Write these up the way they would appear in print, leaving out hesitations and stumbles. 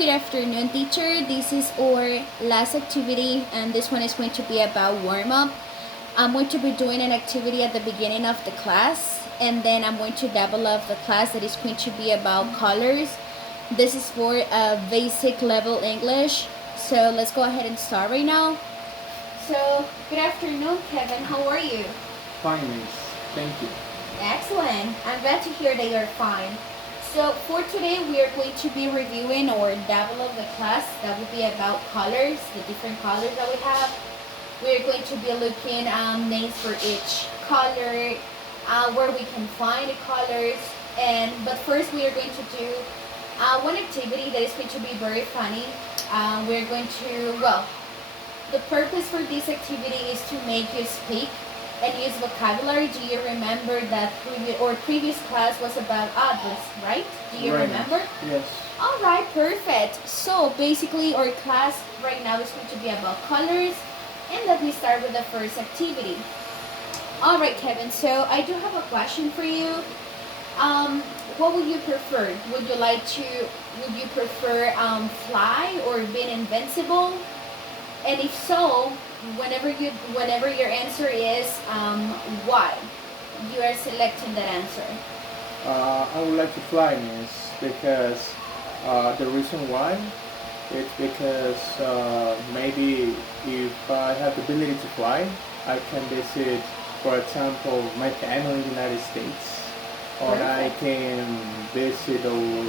Good afternoon, teacher. This is our last activity, and this one is going to be about warm-up. I'm going to be doing an activity at the beginning of the class, and then I'm going to develop the class that is going to be about colors. This is for a basic level English. So let's go ahead and start right now. So, good afternoon, Kevin. How are you? Fine, miss. Thank you. Excellent. I'm glad to hear that you're fine. So for today, we are going to be reviewing or develop the class that will be about colors, the different colors that we have. We're going to be looking names for each color, where we can find the colors. But first, we are going to do one activity that is going to be very funny. We're going to, the purpose for this activity is to make you speak and use vocabulary. Do you remember that previous class was about address, right? Do you remember? Yes. All right, perfect. So basically our class right now is going to be about colors, and let me start with the first activity. All right, Kevin, so I do have a question for you. What would you prefer? Would you prefer fly or being invincible? And if so, whenever your answer is why, you are selecting that answer. I would like to fly, miss, because the reason why it's because maybe if I have the ability to fly, I can visit, for example, my family in the United States, or I can visit or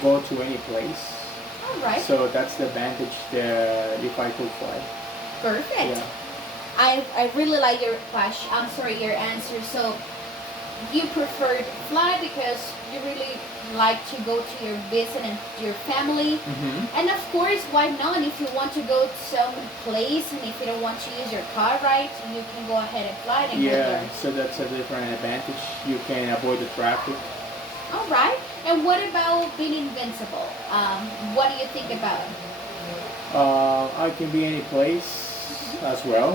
go to any place. All right. So that's the advantage that if I could fly. Perfect. Yeah. I really like your question. I'm sorry, your answer. So you preferred fly because you really like to go to your visit and your family. Mm-hmm. And of course, why not? If you want to go to some place and if you don't want to use your car, right, you can go ahead and fly and go there. So that's a different advantage. You can avoid the traffic. All right. And what about being invincible? What do you think about it? I can be any place as well.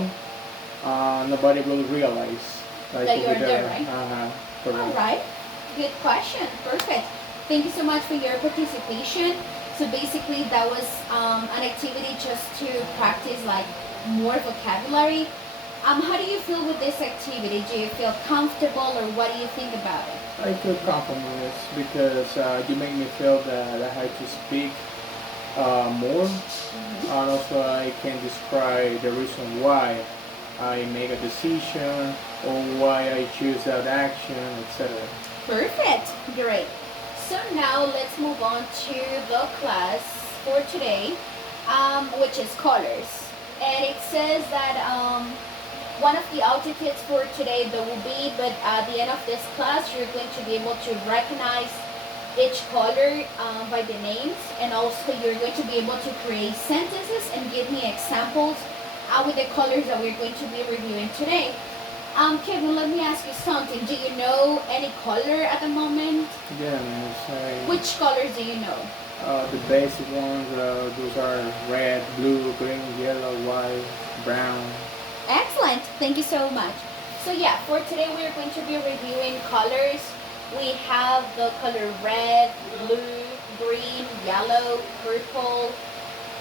Nobody will realize that you're there, right? All right. Good question. Perfect. Thank you so much for your participation. So basically, that was an activity just to practice like more vocabulary. How do you feel with this activity? Do you feel comfortable, or what do you think about it? I feel comfortable because you make me feel that I have to speak more, and also I can describe the reason why I make a decision or why I choose that action, etc. Perfect. Great. So now let's move on to the class for today, which is colors. And it says that one of the objectives for today there will be, but at the end of this class you're going to be able to recognize each color by the names, and also you're going to be able to create sentences and give me examples with the colors that we're going to be reviewing today. Kevin, let me ask you something. Do you know any color at the moment? Yeah, miss. Which colors do you know? The basic ones, those are red, blue, green, yellow, white, brown. Excellent. Thank you so much. So yeah, for today we are going to be reviewing colors. We have the color red, blue, green, yellow, purple,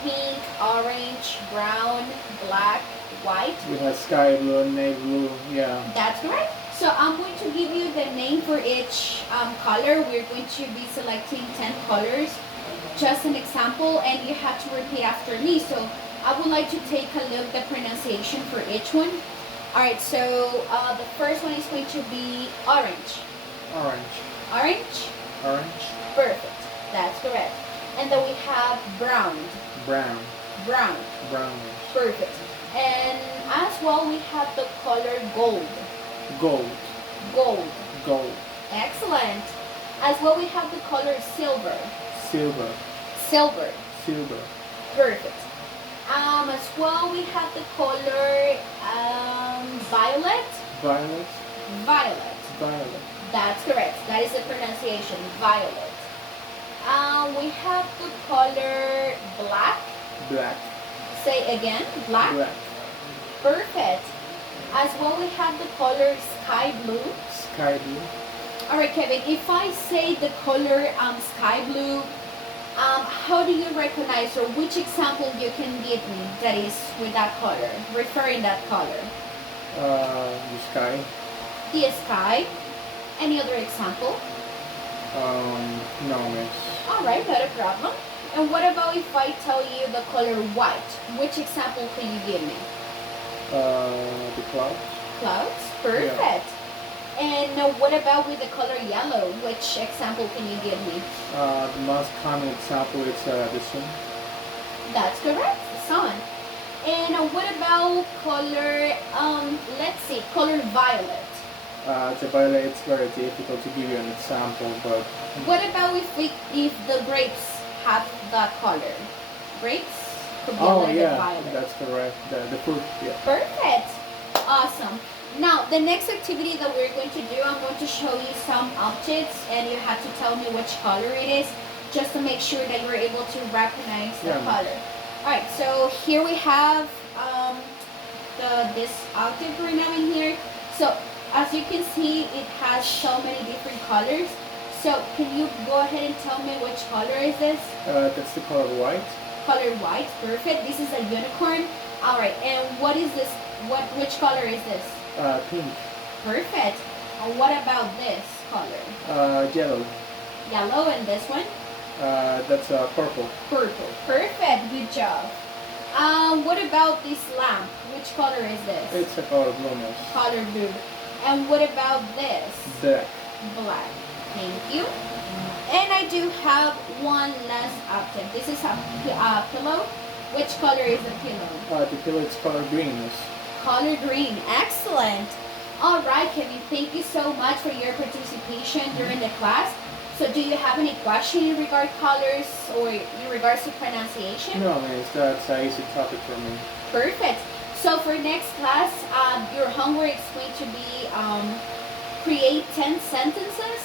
pink, orange, brown, black, white. We have sky blue, navy blue, yeah. That's correct. So I'm going to give you the name for each color. We're going to be selecting 10 colors. Just an example, and you have to repeat after me. So I would like to take a look at the pronunciation for each one. Alright, so the first one is going to be orange. Orange. Orange? Orange. Perfect. That's correct. And then we have brown. Brown. Brown. Brownish. Perfect. And as well, we have the color gold. Gold. Gold. Gold. Excellent. As well, we have the color silver. Silver. Silver. Silver. Perfect. As well, we have the color violet. Violet. Violet. Violet. That's correct. That is the pronunciation. Violet. We have the color black. Black. Say again. Black. Black. Perfect. As well, we have the color sky blue. Sky blue. All right, Kevin. If I say the color sky blue, How do you recognize, or which example you can give me that is with that color, referring that color? The sky. The sky. Any other example? No, miss. All right, not a problem. And what about if I tell you the color white? Which example can you give me? The clouds. Clouds. Perfect. And what about with the color yellow? Which example can you give me? The most common example is the sun. That's correct, the sun. And what about color, let's see, color violet? The violet, it's very difficult to give you an example, but What about if the grapes have that color? Grapes could be a little bit violet. that's correct. The fruit, yeah. Perfect. Awesome. Now, the next activity that we're going to do, I'm going to show you some objects, and you have to tell me which color it is, just to make sure that you're able to recognize the color. All right, so here we have this object right now in here. So, as you can see, it has so many different colors. So, can you go ahead and tell me which color is this? That's the color white. Color white, perfect. This is a unicorn. All right, and what is this? Which color is this? Pink. Perfect. And what about this color? Yellow. Yellow, and this one? That's purple. Purple. Perfect. Good job. What about this lamp? Which color is this? It's a color blue, miss. Color blue. And what about this? Black. Black. Thank you. And I do have one last object. This is a pillow. Which color is the pillow? The pillow is color green, miss. Color green. Excellent. All right, Kevin. Thank you so much for your participation during the class. So, do you have any question in regard colors or in regards to pronunciation? No, miss. That's an easy topic for me. Perfect. So, for next class, your homework is going to be create 10 sentences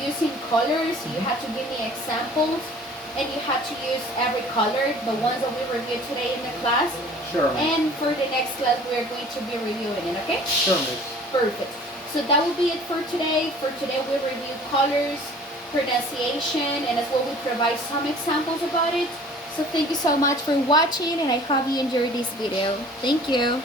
using colors. You have to give me examples, and you have to use every color, the ones that we reviewed today in the class. Sure, miss. And for the next class, we're going to be reviewing it, okay? Sure, miss. Perfect. So that will be it for today. For today, we review colors, pronunciation, and as well we provide some examples about it. So thank you so much for watching, and I hope you enjoyed this video. Thank you.